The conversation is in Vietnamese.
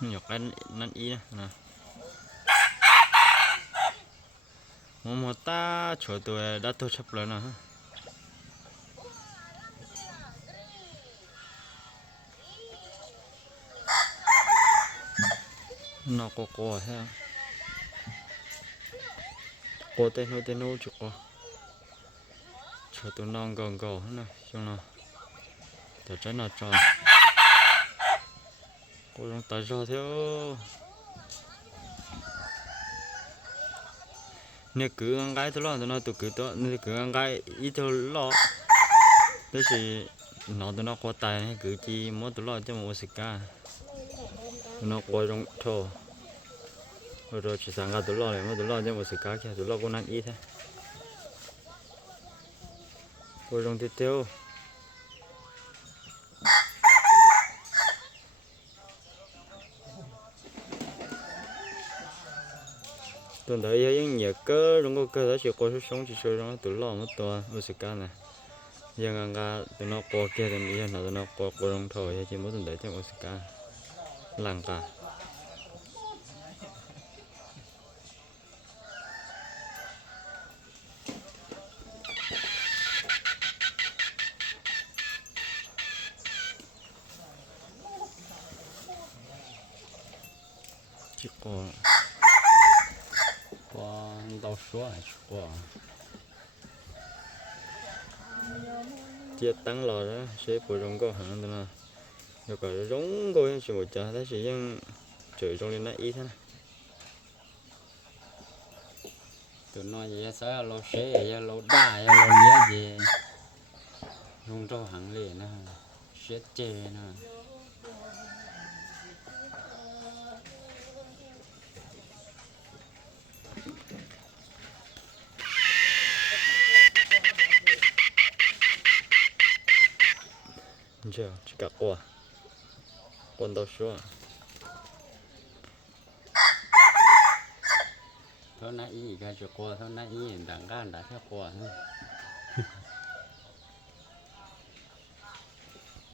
nhọc ăn ăn ý nè nè. Một một ta chỗ tôi đã tôi chấp lên nè ha. nó có có ha có tên nó tên nó chụp có chỗ tôi non gần gần hết nè xong nào tôi trái nào tròn cô đang tại sao theo nếu cứ ăn gái tôi lo, tôi nói tôi cứ tôi nếu cứ ăn gái ít tôi lo. Thế thì nó tôi nó có tài hay cứ chi mỗi tôi lo cho một sự cả nó có trong thô rồi rồi, chỉ sang gái tôi lo này mỗi tôi lo cho một sự cả kia tôi lo con ăn ít thế. Cô trong tiếp theo. Tuần tới những nhà cơ trong cái cơ đó chỉ có số sống chỉ số trong tụi lo mất to mất sự cả này giờ ngang ga tụi nó có kia thì bây giờ nó tụi nó có có trong thôi chỉ mỗi tuần tới cho mất sự cả làng cả chỉ có qua sẽ đó còn giống coi một trong nó thế này lâu xe ya lâu đa ya lâu lia gì rung trâu hàng liền nè xe chê 这样这个哇，闻到爽。เท่านั้นอีกการจะกลัวเท่านั้นอีกดังก้าหลายแค่กลัวนะ